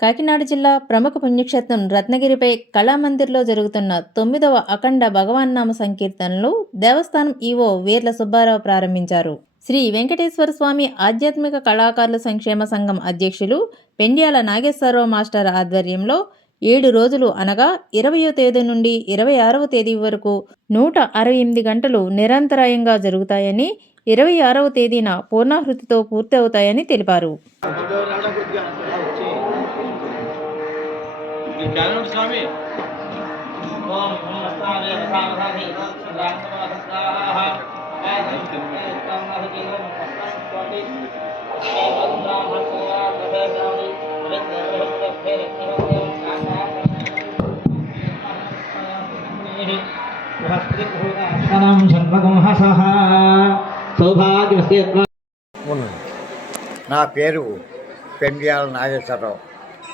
కాకినాడ జిల్లా ప్రముఖ పుణ్యక్షేత్రం రత్నగిరిపై కళామందిర్లో జరుగుతున్న తొమ్మిదవ అఖండ భగవన్నామ సంకీర్తనలు దేవస్థానం ఈవో వీర్ల సుబ్బారావు ప్రారంభించారు. శ్రీ వెంకటేశ్వర స్వామి ఆధ్యాత్మిక కళాకారుల సంక్షేమ సంఘం అధ్యక్షులు పెండ్యాల నాగేశ్వరరావు మాస్టర్ ఆధ్వర్యంలో ఏడు రోజులు అనగా ఇరవయో తేదీ నుండి ఇరవై ఆరవ తేదీ వరకు నూట అరవై ఎనిమిది గంటలు నిరంతరాయంగా జరుగుతాయని ఇరవై ఆరవ తేదీన పూర్ణాహృతితో పూర్తి అవుతాయని తెలిపారు. ఈ క్యాలెండర్ స్వామి ఓం నమస్తానే సామధాని రామనమస్కారాః షణ్మగుంహసః సౌభాగ్యమస్తే ఉన్నది నా పేరు పెండియాల నాగేశ్వరరావు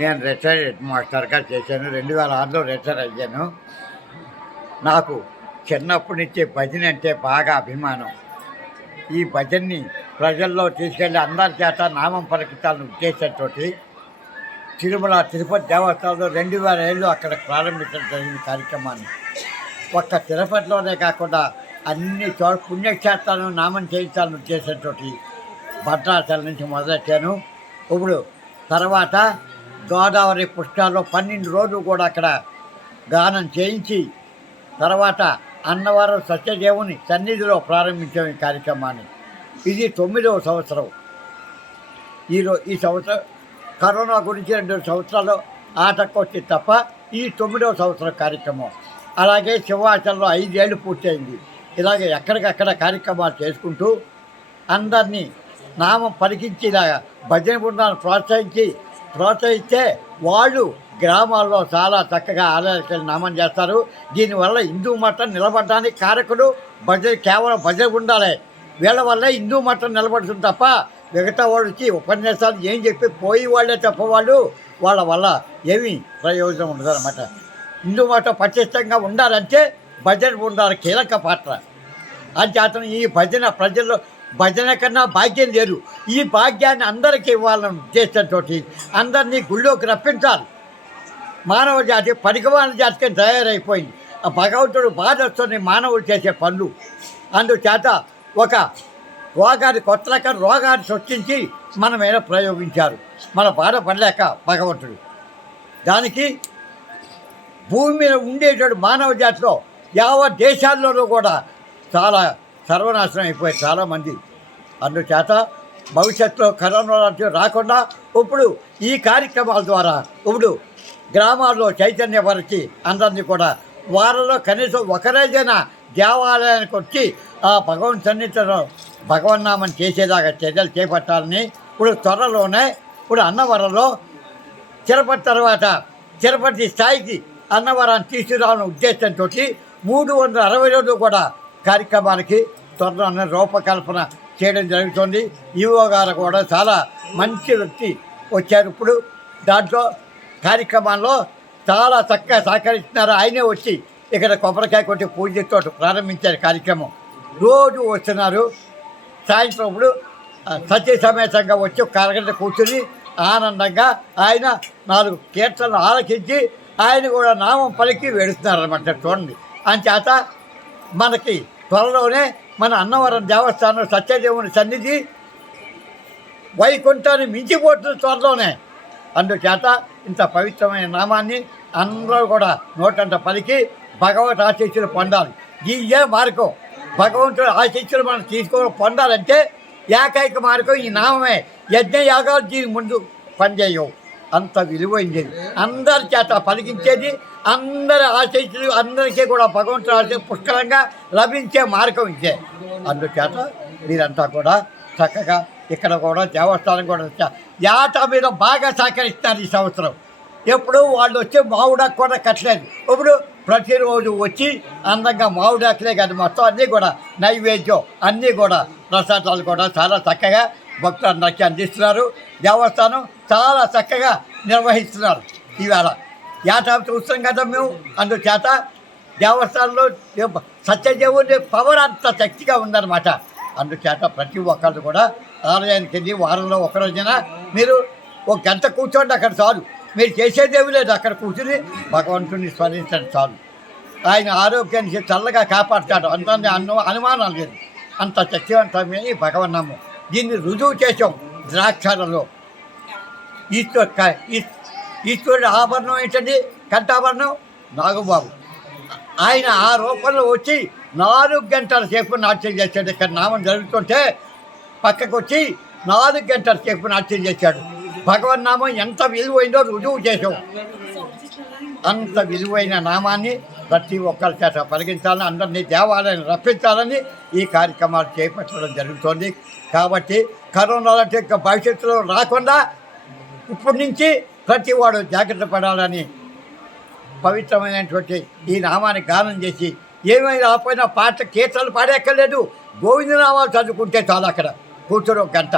నేను రిటైర్డ్ హెడ్ మాస్టర్గా చేశాను. రెండు వేల ఆరులో రిటైర్ అయ్యాను. నాకు చిన్నప్పటి నుంచి భజన అంటే బాగా అభిమానం. ఈ భజన్ని ప్రజల్లో తీసుకెళ్ళి అందరి చేత నామం పలికించాలని ఉద్దేశంతో తిరుమల తిరుపతి దేవస్థానంలో రెండు వేల ఏళ్ళు అక్కడ ప్రారంభించడం జరిగిన కార్యక్రమాన్ని. ఒక్క తిరుపతిలోనే కాకుండా అన్ని చోట పుణ్యక్షేత్రాలను నామం చేయించాలని ఉద్దేశంతో భద్రాచలం నుంచి మొదలెట్టాను. ఇప్పుడు తర్వాత గోదావరి పుష్కరాల్లో పన్నెండు రోజులు కూడా అక్కడ గానం చేయించి తర్వాత అన్నవరం సత్యదేవుని సన్నిధిలో ప్రారంభించాం ఈ కార్యక్రమాన్ని. ఇది తొమ్మిదవ సంవత్సరం. ఈరో ఈ సంవత్సరం కరోనా గురించి రెండు సంవత్సరాలు ఆటకొచ్చి తప్ప ఈ తొమ్మిదవ సంవత్సరం కార్యక్రమం. అలాగే సింహాచలంలో ఐదేళ్ళు పూర్తయింది. ఇలాగే ఎక్కడికక్కడ కార్యక్రమాలు చేసుకుంటూ అందరినీ నామం పలికించి ఇలాగా భజన బృందాలను ప్రోత్సహించి ప్రోత్సహిస్తే వాళ్ళు గ్రామాల్లో చాలా చక్కగా ఆలయాలు నామం చేస్తారు. దీనివల్ల హిందూ మతం నిలబడడానికి కారకుడు భజన కేవలం భజన ఉండాలి. వీళ్ళ వల్ల హిందూ మతం నిలబడుతుంది తప్ప మిగతా వాళ్ళు వచ్చి ఉపన్యాసాలు ఏం చెప్పి పోయి వాళ్ళే తప్ప వాళ్ళు వాళ్ళ వల్ల ఏమీ ప్రయోజనం ఉండదు అనమాట హిందూ మతం పటిష్టంగా ఉండాలంటే భజన ఉండాలి. కీలక పాత్ర. అంచేతను ఈ భజన ప్రజల్లో భజన కన్నా భాగ్యం లేదు. ఈ భాగ్యాన్ని అందరికీ ఇవ్వాలని ఉద్దేశంతో అందరినీ గుళ్ళోకి రప్పించాలి. మానవ జాతి పరిగవాన జాతికి తయారైపోయింది. ఆ భగవంతుడు బాధ వస్తుంది మానవులు చేసే పనులు. అందుచేత ఒక రోగాన్ని కొత్త రకం రోగాన్ని సృష్టించి మన మీద ప్రయోగించారు. మన బాధపడలేక భగవంతుడు. దానికి భూమి మీద ఉండేటువంటి మానవ జాతిలో యావత్ దేశాల్లోనూ కూడా చాలా సర్వనాశనం అయిపోయారు చాలామంది. అందుచేత భవిష్యత్తులో కరోనా లాంటివి రాకుండా ఇప్పుడు ఈ కార్యక్రమాల ద్వారా ఇప్పుడు గ్రామాల్లో చైతన్యపరిచి అందరినీ కూడా వారిలో కనీసం ఒకరైనా దేవాలయానికి వచ్చి ఆ భగవన్ సన్నిధిలో భగవన్నామం చేసేదాకా చర్యలు చేపట్టాలని ఇప్పుడు త్వరలోనే ఇప్పుడు అన్నవరంలో తిరుపతి తర్వాత తిరుపతి స్థాయికి అన్నవరాన్ని తీసుకురావాలనే ఉద్దేశంతో మూడు వందల అరవై రోజులు కూడా కార్యక్రమానికి త్వరలోనే రూపకల్పన చేయడం జరుగుతుంది. ఈవో గారు కూడా చాలా మంచి వ్యక్తి వచ్చారు. ఇప్పుడు దాంట్లో కార్యక్రమాల్లో చాలా చక్కగా సహకరిస్తున్నారు. ఆయనే వచ్చి ఇక్కడ కొబ్బరికాయ కొట్టి పూజతో ప్రారంభించారు కార్యక్రమం. రోజు వస్తున్నారు. సాయంత్రం ఇప్పుడు సత్య సమేతంగా వచ్చి కరగంట కూర్చుని ఆనందంగా ఆయన నాలుగు కీర్తనలు ఆలకించి ఆయన కూడా నామం పలికి వెడుతున్నారు అనమాట చూడండి. అంచేత మనకి త్వరలోనే మన అన్నవరం దేవస్థానం సత్యదేవుని సన్నిధి వైకుంఠాన్ని మించిపోతుంది త్వరలోనే. అందుచేత ఇంత పవిత్రమైన నామాన్ని అందరూ కూడా నోటంట పలికి భగవత్ ఆశీస్సులు పొందాలి. ఇదే మార్గం. భగవంతుడు ఆశీస్సులు మనం తీసుకొని పొందాలంటే ఏకైక మార్గం ఈ నామమే. యజ్ఞ యాగాలు దీని ముందు పనిచేయవు. అంత విలువైంది. అందరి చేత పలికించేది అందరి ఆశీస్సులు అందరికీ కూడా భగవంతుడు ఆశ పుష్కలంగా లభించే మార్గం ఇదే. అందుచేత మీరంతా కూడా చక్కగా ఇక్కడ కూడా దేవస్థానం కూడా వచ్చా. యాట మీద బాగా సహకరిస్తారు ఈ సంవత్సరం. ఎప్పుడు వాళ్ళు వచ్చి మావుడాకు కూడా కట్టలేదు. ఇప్పుడు ప్రతిరోజు వచ్చి అందంగా మావుడాకులే కానీ మొత్తం అన్నీ కూడా నైవేద్యం అన్నీ కూడా ప్రసాదాలు కూడా చాలా చక్కగా భక్తులందరికీ అందిస్తున్నారు. దేవస్థానం చాలా చక్కగా నిర్వహిస్తున్నారు. ఈవేళ యాట చూస్తాం కదా మేము. అందుచేత దేవస్థానంలో సత్యదేవుడి సత్యదేవుని పవర్ అంత శక్తిగా ఉందన్నమాట. అందుచేత ప్రతి ఒక్కరు కూడా ఆలయానికి వెళ్ళి వారంలో ఒక రోజున మీరు ఒక గంట కూర్చోండి అక్కడ చాలు. మీరు చేసేదేమి లేదు అక్కడ కూర్చుని భగవంతుని స్మరించండి చాలు. ఆయన ఆరోగ్యాన్ని చల్లగా కాపాడుతాడు. అంత అన్న అనుమానం లేదు. అంత శక్తివంతమైన ఈ భగవన్నాము. దీన్ని రుజువు చేసాం ద్రాక్షాలలో. ఈశ్వర్ ఈ- ఈశ్వరుడు ఆభరణం ఏంటండి? కంఠాభరణం? నాగబాబు. ఆయన ఆ రూపంలో వచ్చి నాలుగు గంటల సేపు నాట్యం చేశాడు. ఇక్కడ నామం జరుగుతుంటే పక్కకు వచ్చి నాలుగు గంటల సేపు నాట్యం చేశాడు. భగవన్ నామం ఎంత విలువైందో రుజువు చేసాం అంత విలువైన నామాన్ని ప్రతి ఒక్కరి చేత పరిగించాలని అందరినీ దేవాలయాన్ని రప్పించాలని ఈ కార్యక్రమాలు చేపట్టడం జరుగుతోంది. కాబట్టి కరోనా లాంటి భవిష్యత్తులో రాకుండా ఇప్పటి నుంచి ప్రతి వాడు జాగ్రత్త పడాలని పవిత్రమైనటువంటి ఈ నామాన్ని గానం చేసి ఏమైనా రాకపోయినా పాట కీర్తనలు పాడేక్కర్లేదు. గోవిందనామాలు చదువుకుంటే చాలు అక్కడ. కూర్చొని ఒక గంట.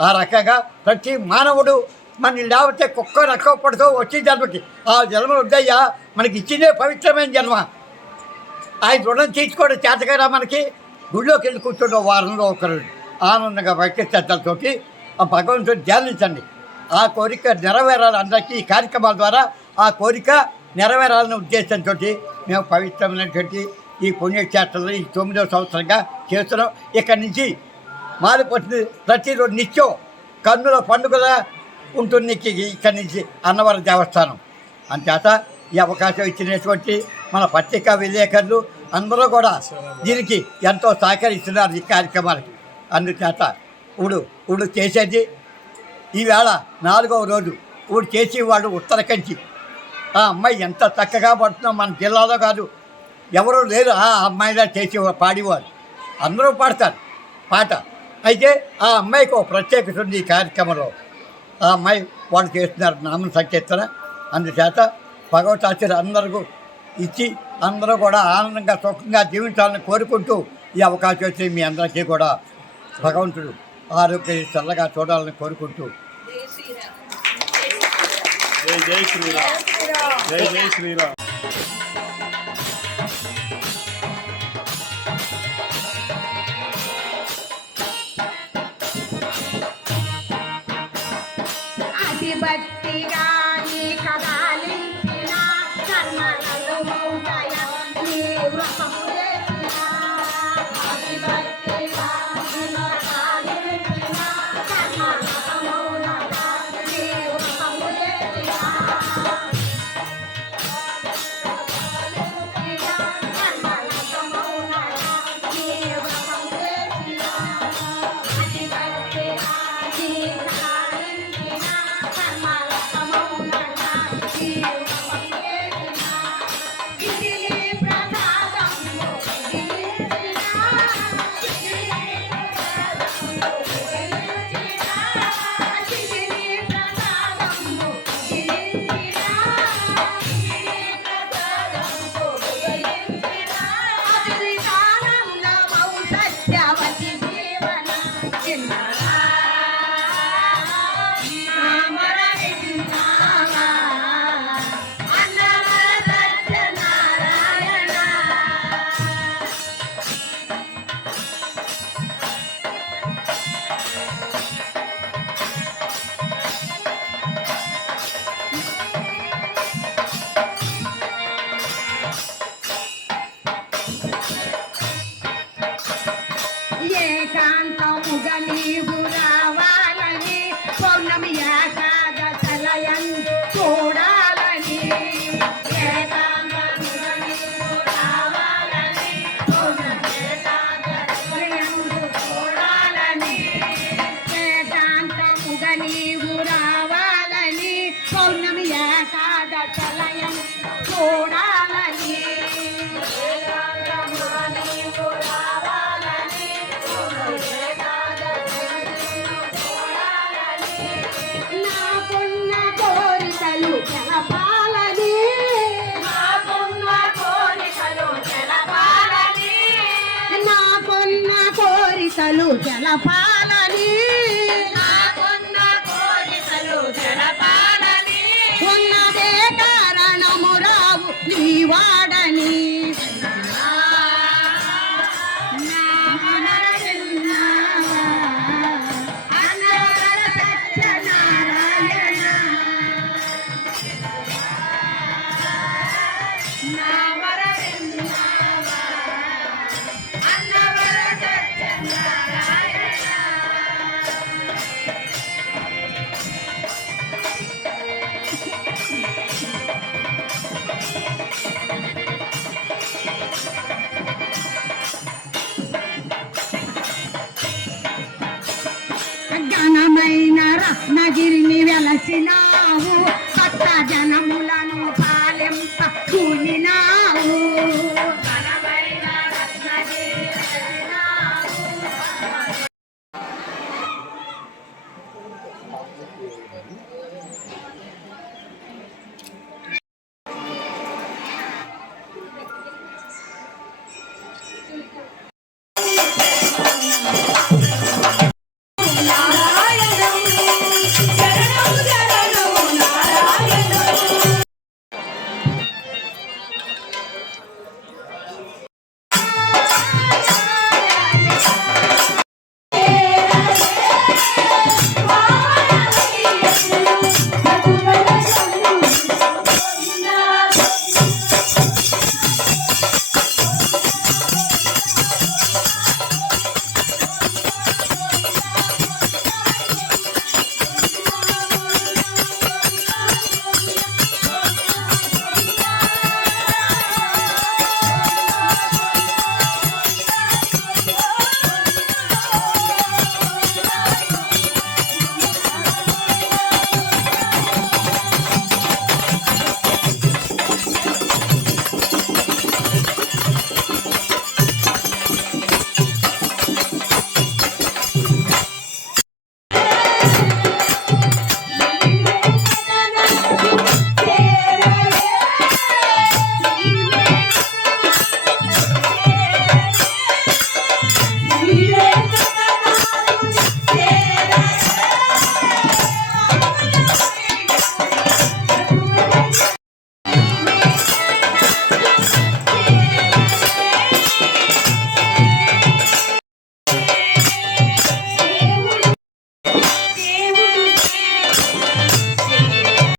ఆ రకంగా ప్రతి మానవుడు మన లేకపోతే కుక్క రక్క పడుతూ వచ్చే జన్మకి ఆ జన్మ వద్దయ్యా మనకి ఇచ్చిందే పవిత్రమైన జన్మ. ఆయన రుణం తీసుకోవడం చేతగారా మనకి? గుళ్ళోకి వెళ్ళి కూర్చున్న వారంలో ఒకరు ఆనందంగా భక్తి శ్రద్ధలతోటి ఆ భగవంతుని ధ్యానించండి. ఆ కోరిక నెరవేరాలి అందరికీ. ఈ కార్యక్రమాల ద్వారా ఆ కోరిక నెరవేరాలనే ఉద్దేశంతో మేము పవిత్రమైనటువంటి ఈ పుణ్యక్షేత్రంలో ఈ తొమ్మిదవ సంవత్సరంగా చేస్తున్నాం. ఇక్కడి నుంచి మారిపోతుంది. ప్రతిరోజు నిత్యం కన్నుల పండుగల ఉంటుంది ఇక్కడి నుంచి అన్నవరం దేవస్థానం. అంచేత ఈ అవకాశం ఇచ్చినటువంటి మన పత్రికా విలేకరులు అందరూ కూడా దీనికి ఎంతో సహకరిస్తున్నారు ఈ కార్యక్రమాలకి. అందుచేత ఇప్పుడు ఇప్పుడు చేసేది ఈవేళ నాలుగవ రోజు ఇప్పుడు చేసేవాడు ఉత్తరకంచి ఆ అమ్మాయి ఎంత చక్కగా పడుతుందో మన జిల్లాలో కాదు ఎవరు లేరు ఆ అమ్మాయిలా చేసేవారు పాడేవారు. అందరూ పాడతారు పాట. అయితే ఆ అమ్మాయికి ఒక ప్రత్యేకత ఉంది ఈ కార్యక్రమంలో. ఆ అమ్మాయి వాళ్ళు చేస్తున్నారు నామ సంకీర్తన. అందుచేత భగవతాచార్య అందరికీ ఇచ్చి అందరూ కూడా ఆనందంగా సుఖంగా జీవించాలని కోరుకుంటూ ఈ అవకాశం వచ్చి మీ అందరికీ కూడా. భగవంతుడు ఆరోగ్య చల్లగా చూడాలని కోరుకుంటూ. జై జై శ్రీరామ్. జై జై శ్రీరామ్. అతి భక్తిగా ఉన్నదే కారణము రావు నీవాడని गिरणी व्यालाची ना